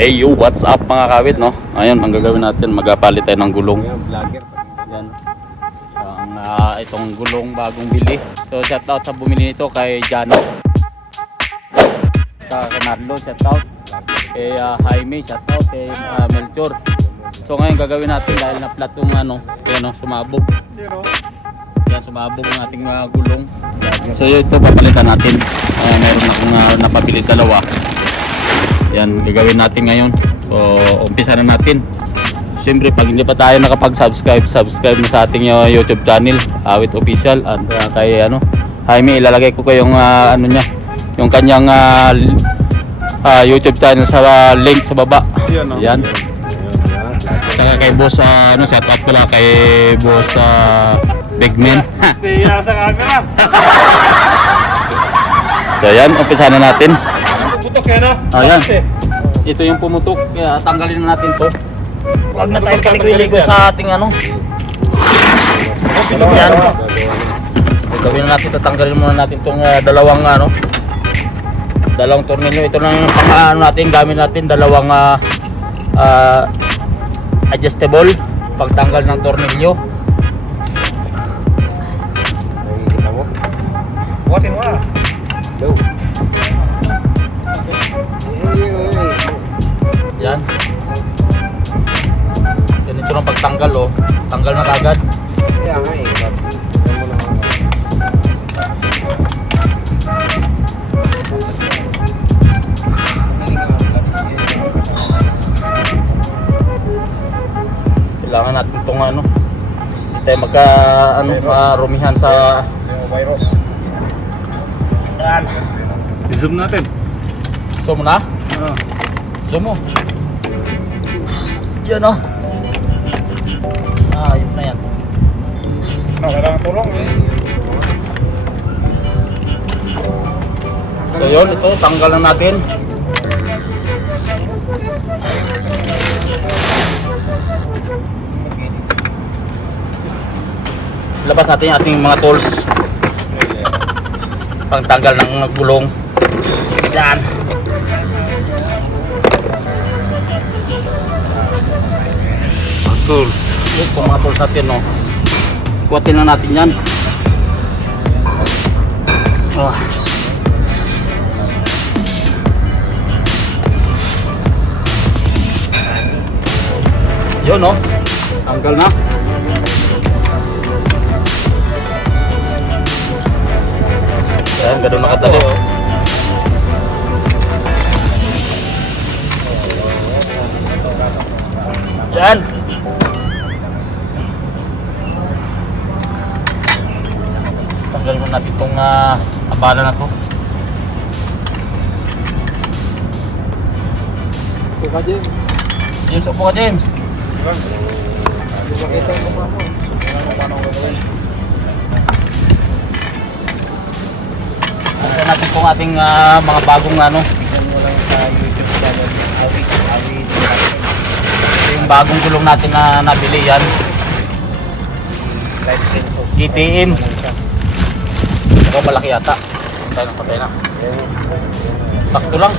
Hey yo, what's up mga kawit no? Ayun, ang gagawin natin, magpapalit tayo ng gulong. Yan. Ang ah, itong gulong bagong bili. So shout out sa bumili nito kay Jano. Sa kay Narlo, shout out. Kay ah, Jaime, shout out. Kay ah, Melchor. So ngayon gagawin natin dahil na flat yung ano, yan no, sumabog. Yan, sumabog ang ating mga gulong. So yun, ito papalitan natin. Uh, meron akong uh, napabili dalawa. Yan, gagawin natin ngayon. So, umpisa na natin. Siyempre, pag hindi pa tayo nakapag-subscribe, subscribe na sa ating uh, YouTube channel, Awit Official. At uh, kay ano, Jaime, ilalagay ko kayong uh, ano niya, yung kanyang uh, uh, YouTube channel sa uh, link sa baba. Yun, no? Yan. Saka kay boss, uh, ano, shout out pala kay boss uh, Big Man. Sa camera. so, yan, umpisa na natin. Putok yan na. Ayan. Ito yung pumutok, kaya tanggalin na natin to. Huwag na tayo paligo sa ating ano. Yan. Gawin na natin, tatanggalin muna natin itong dalawang ano. Dalawang tornilyo. Ito lang yung pang ano natin, gamit natin dalawang ah, ah, adjustable pagtanggal ng tornilyo. Ganito ng pagtanggal oh. Tanggal na kagad. Kaya nga eh. Kailangan natin itong ano. Hindi tayo magka ano, marumihan sa virus. Yan. I-zoom natin. Zoom na? Ah. Zoom mo. Yan oh. Ano, kailangan tulong eh. So yun, ito, tanggal na natin. Labas natin yung ating mga tools. Pangtanggal ng gulong. Yan. Tools. Ito mga tools natin, no. Kuwatin na natin yan. Ah. Yun, no. Tanggal na. Yan, ganun nakadali. oh. Yan. Tanggal mo natin itong uh, abala na to. James, upo ka James. Ito natin itong ating ah, mga bagong ano. Tignan mo lang sa YouTube channel. Awit. Awit. Ito yung bagong gulong natin na nabili yan. Sensor. GTM. Ito malaki yata. Patay na, patay na. Sakto lang.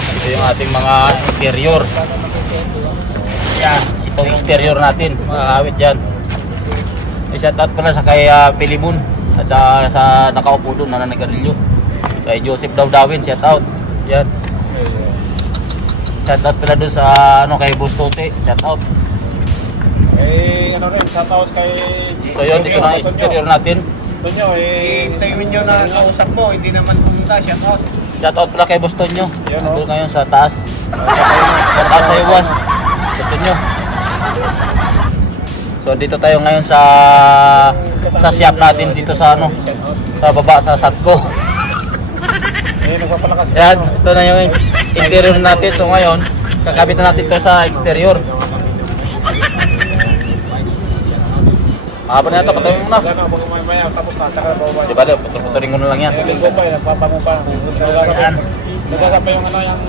Ito yung ating mga interior. Yan, itong exterior natin, mga kawit dyan. I-shout out pala sa kay uh, Pilimon at sa, sa nakaupo doon na nanagalilyo. Kay Joseph Dawdawin, shout out. Yan. Shout out pala doon sa ano kay Bustote, shout out. Eh, ano rin, shoutout kay... So yun, ito na exterior natin. Tonyo, eh... Hintayin nyo na kausap mo, hindi naman pumunta, shoutout. Shout out pala kay Boston nyo. Yan, oh. Nandun ngayon sa taas. Shout out sa iwas. Boston nyo. So dito tayo ngayon sa sa shop natin dito sa ano sa baba sa Satco. Eh. Yan, ito na yung interior natin. So ngayon, kakabit na natin to sa exterior. Haba na ito, patayin mo na. Yan ang mga maya, tapos na, tsaka bababa. Di ba, putol-putulin ko na lang yan. Yan, linggo pa, eh, nagpapango pa. Yan. Nagkakapa yung ano, yung...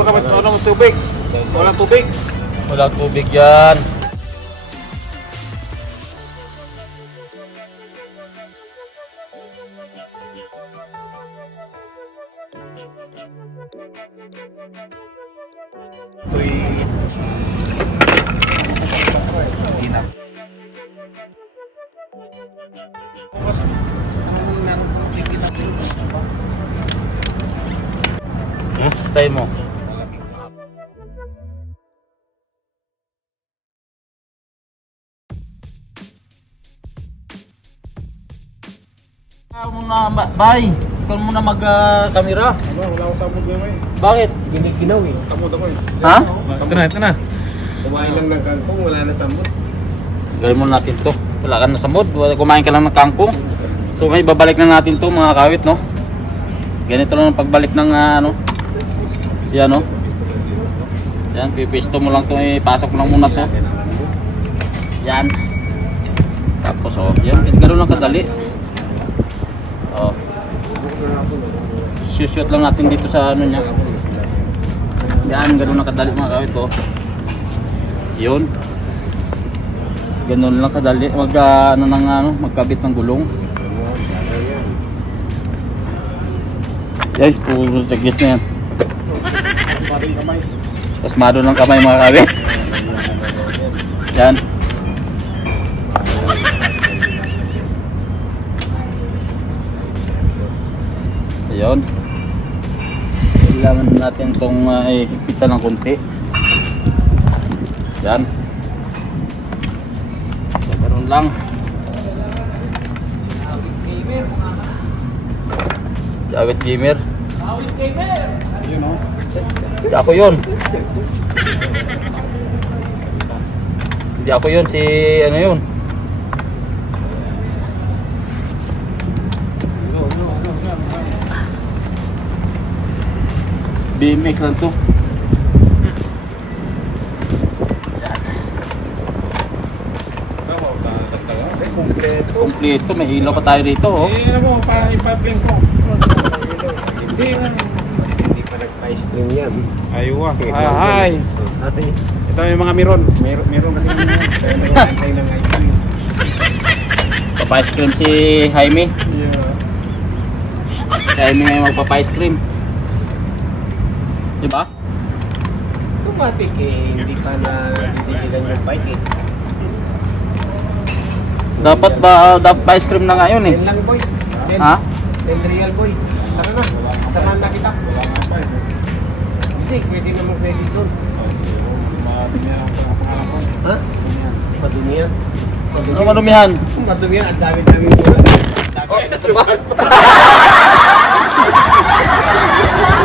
pa kami anong tubig. Walang tubig. Walang tubig yan. Hmm? Stay mo. Ba- bay. Ikaw muna mag-camera. Wala, wala akong sabog ngayon. Bakit? Giniginaw eh. Tamod ako eh. Ha? Ito na, ito na. Kumain lang ng kangkong, wala na sambot. Gawin muna natin to. Wala ka na sa mood. Kumain ka lang ng kangkong. So may babalik na natin to mga kawit, no? Ganito lang ang pagbalik ng ah, ano. Yan, no? Yan, pipisto mo lang to. Ipasok mo lang muna to. Yan. Tapos, oh, yan. Ganun lang kadali. Shoot lang natin dito sa ano niya. Yan, ganun lang kadali mga kawit, oh. Yun. Ganun lang kadali mag ah, ano nang ano, magkabit ng gulong. Ay, puro sagis na yan. Kamay. Pasmado ng kamay mga kabi. Yan. Ayun. Kailangan natin itong uh, ihipitan ng konti. Yan. So, ganun lang. Si Awit Gamer. Yun o. Hindi ako yun. Hindi ako yun, si ano yun. BMX lang to. Kompleto. Kompleto, may ilaw pa tayo dito oh. Eh, ano mo, pa ipa-blink ko. Hindi nga. Hindi pa nagpa-ice cream yan. Aywa. Ah, hi. Ate, Ito yung mga meron. Meron, meron kasi yung kaya nag-antay ng ice cream. Papa-ice cream si Jaime. Yeah. Si Jaime ngayon magpapa-ice cream. Diba? Automatic eh, hindi pa na didigilan yung bike eh. Dapat ba, dapat pa ice cream na ngayon eh. Ten lang boy. Ten. Ha? Ten real boy. Tara na. Samahan na kita. Hindi, pwede na mag-ready doon. Ha? Madumi yan. Ano madumihan? Madumi yan. Ang dami-dami mo. Oh, diba?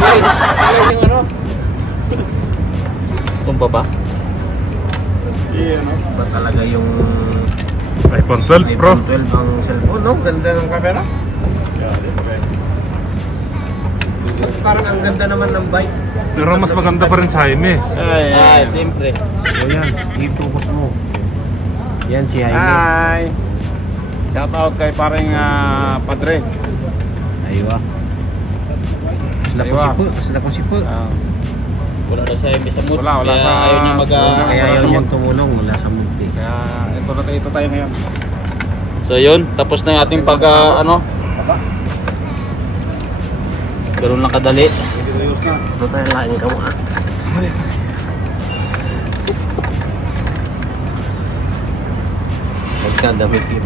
Ay, alay yung ano? Tumba ba? Iya, no? Ba talaga yung iPhone 12 Pro. iPhone 12 ang cellphone, no? Ganda ng camera. Yeah, eh? Parang ang ganda naman ng bike. Pero mas maganda pa rin sa Jaime. Ay, Ah, siyempre. O yan, i-focus mo. Yan si Jaime. Hi. Shout out kay paring ah, Padre. Aywa. Sila ko Aywa. si Po. Sila ko si Po. Ah, Wala na siya sa mood. Wala, wala Kaya sa- ayaw niya mag... wala ah, Kaya ayaw sa mood. tumulong. Wala sa multi. kaya ito na ito tayo ngayon. So yun, tapos na yung ating pag ah, ano. Ganun lang kadali. Na. Ito tayo lain ka mo ah. Magkadamit yun.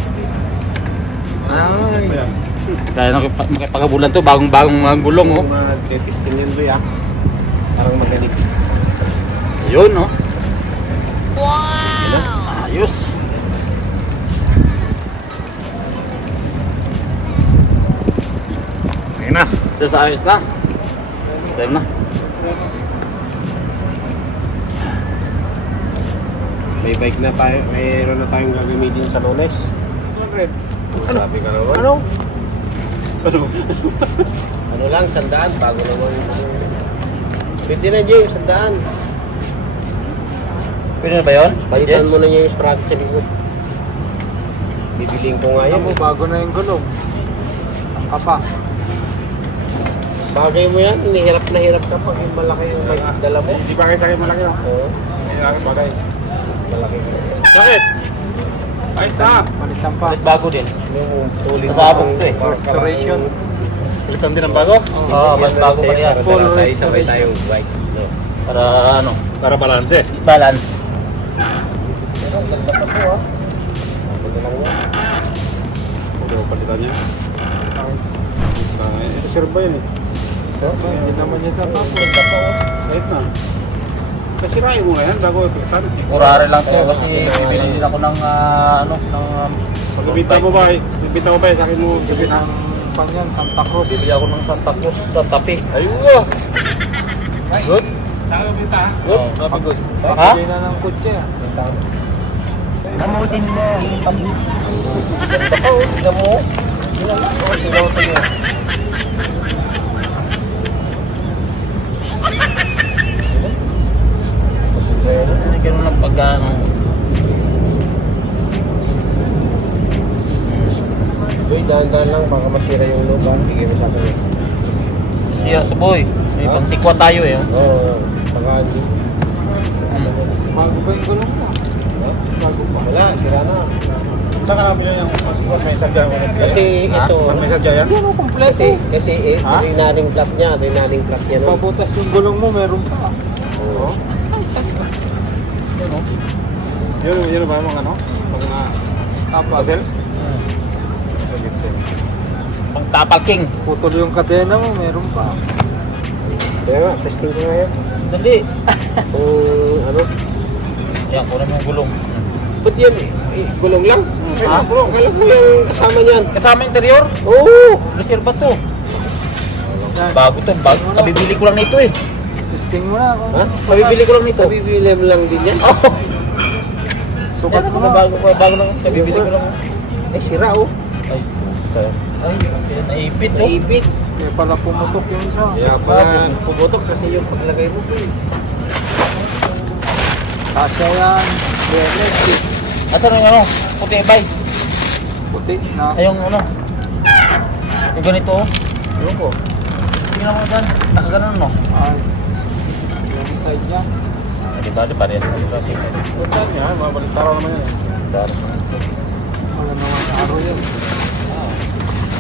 Ay. Kaya nakip- makipagabulan to, bagong-bagong mga gulong oh. Mag-testing yan doy ah. Parang magaling. Yun oh. Wow! Ayos. Ayun na. Ito sa ayos na. Time na. May bike na tayo, mayroon na tayong gagamitin sa lunes. 200. Sabi ka naman. Ano? Ano? ano lang, sandaan, bago naman. Pwede na James, sandaan. Pwede na ba yun? Palitan mo na niya yung sprocket sa likod. Bibiling ko nga yan. bago na yung gulong. Ang kapa. Bagay mo yan, hinihirap na hirap ka pag yung malaki yung may dala mo. Hindi ba kayo sa akin malaki no? Oo, Hindi akin bagay. malaki ka. Bakit? Ayos na! Palit bago din. Yung tuling Nasabog to eh. Restoration. Pilitan din ang bago? Oo, mas bago pa yan. Full restoration. tayo bike. Para ano, Para balanse. balance. Pero ang ganda pa po ah. Ang ganda lang yan. Hindi ko palitan niya. Eh, Reserve ba yun eh? So, hindi naman yun ang ganda pa oh. Kahit na. Kasirain mo na yan bago ipilitan. Kurare lang to kasi bibili din ako ng ah, ano, ng um, Pag-ibita mo ba eh? Ibita mo ba eh? Sa akin mo ibita. Pang yan, Santa Cruz. Bibili ako ng Santa Cruz sa tapi. Ayun! Good? Saan ka ibita? Good? Oh, good. Ha? na ng kutse ah. Namutin mo yung tabi. Ganda pa oh. Tignan mo. Tignan boy. May Ha? pangsikwa tayo eh. oh. Oo. Baka hindi. Bago ba yung gulong mo? Wala, sira na. Saan ka nabili yung mas may sadya? Kasi Ha? ito, Mas may sadya yan? kasi, kasi eh, Ha? rinaring plug niya, rinaring plug niya. No? Pabutas yung gulong mo, meron pa. Oo. Yun oh. Yun, yun ba yung ano? Pag nga... Tapat. Hotel? Pang tapal king. Putol yung kadena mo, meron pa. Kaya nga, testing ko ngayon. Dali. Kung ano, Yan, kunin mo yung gulong. ba't yan? Eh, gulong lang? Ha? Akala ko yung kasama niyan. Kasama interior? Oo! Reserva to. Bago to. Bago. Kabibili ko lang nito eh. Testing mo na. Ha? Kabibili ko lang nito. Bibili mo lang din yan? Oh. Sukat mo na. bago, bago lang. Kabibili ko lang. Eh, sira oh. Ay. Ay, naipit oh. Naipit. May pala pumutok yung isa. Kaya pala, pumutok kasi yung paglagay mo. eh. Kasya yan. Weles. Asan yung ano? Puti bay. Puti na. Ay, yung ano? Yung ganito oh. Ewan ko. Tingnan mo dyan. Nakaganon no? Ay. Yung side niya. Ah, di ba? Di parehas na ito. Saan yan? Mga balitaro naman yan. Wala naman araw yan.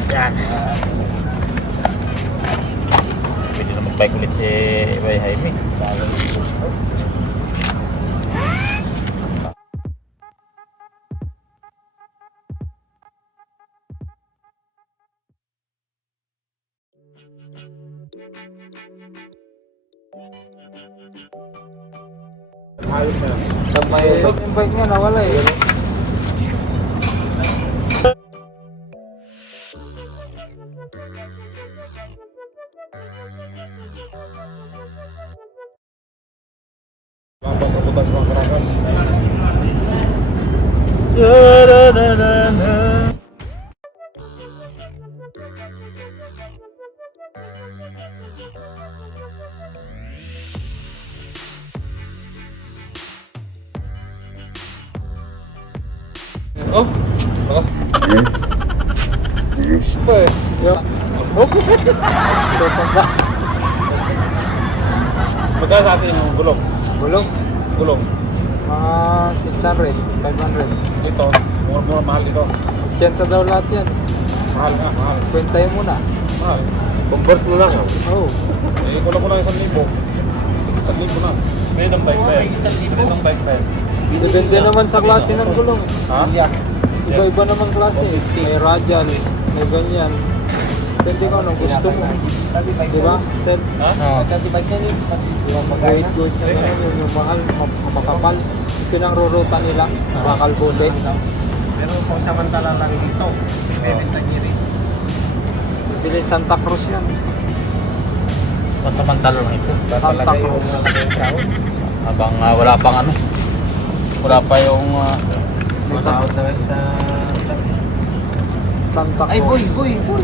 Yan. Pwede na mag-bike ulit si Bay Jaime. Ayos na. Sabay. Yung niya nawala eh. Pabutas bang karakas. Oh, bakas. Ito eh. Magkano sa atin yung gulong? gulong. Gulong. Mga 600, 500. Ito, mura mura mahal dito. 80 daw lahat yan. Mahal nga, mahal. Kwentahin mo na. Mahal. Convert mo lang. Oo. Eh, kulang ko lang isang libo. Isang libo na. May itong bike yan. May itong bike yan. Depende naman sa klase ng gulong. Ha? Yes. Iba-iba naman klase. May radial, may ganyan. Depende ka anong gusto mo. Di ba? Sir, Ha? yung mag-weight goods na ganun, yung, yung mahal, ma- makapal. Ito yung ruruta nila, bakal bote. Pero kung samantala lang dito, bebenta niya rin. Bili Santa Cruz yan. Pansamantalo lang ito. Santa Cruz. Habang ah, wala pang ano. Wala pa yung... ah, May sahod na rin sa... Santa Cruz. Ay, boy, boy, boy.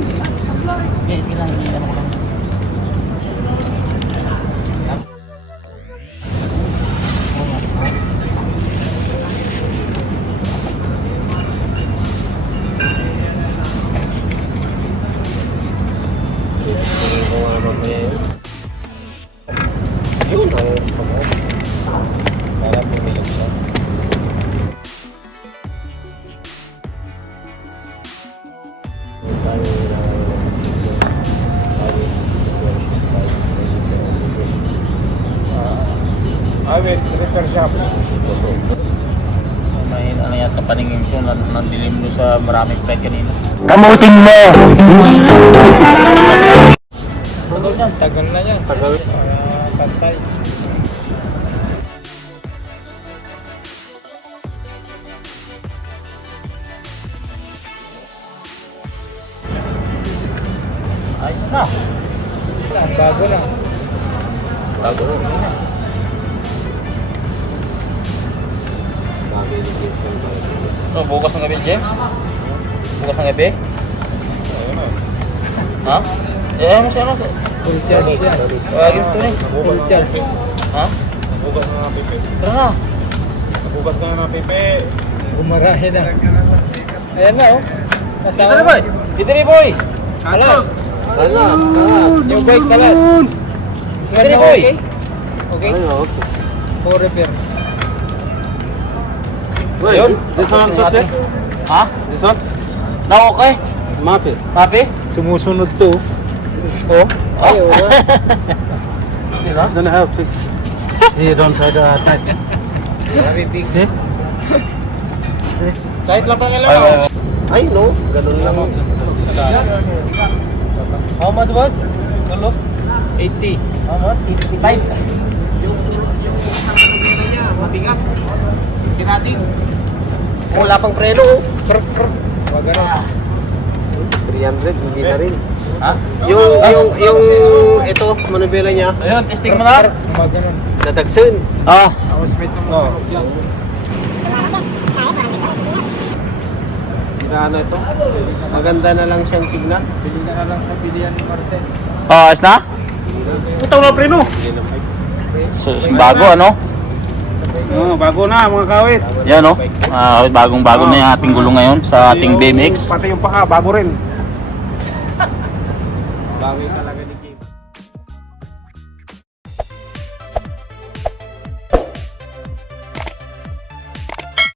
Yes, kailangan. Hindi ano ko, nan nandilim mo sa maraming plate kanina. Tagal na, tagal na yan. Tagal. pantay. Ayos na. Bago na. Bago rin Bukas ng gabi? Ha? Eh, ano siya, ano siya? Full charge yan. Tawagin mo ito Full charge. Ha? Nabugat na pipi. Tara na. Nabugat na nga pipi. Gumarahe na. Ayan na oh. Ba? Dito ni boy! Kalas. Kalas, kalas. New bike kalas. Dito na boy! okay? Okay? For repair. Wait, this one, Soche? Ha? This one? Na okay? Mapi. Papi? Sumusunod to. Oh. Ay, wala. Sila? Don't have fix. Here on side uh, tight. Very big. See? See? Kahit lang pang ilan Ay, ako. ay, ay. Ay, no. Ganun lang. How much was? Hello? 80. How much? 85. Wala pang preno. oh. Krr, krr. Wag ano. 300, hindi na rin. Ha? Yung, yung, yung, ito, manubela niya, Ayun, testing mo na. Wag ano. natagsin. Ah. Tapos may tumutunog dyan. Sira na ito. Maganda na lang siyang tignan. Bili ka na lang sa bilihan ni Marcel. Ah, ayos na? Putaw na preno. Bago ano? Oh, bago na mga kawit. Yan no? Ah, bagong bago na yung ating gulong ngayon sa ating BMX. Pati yung paka, bago rin. Bawi talaga.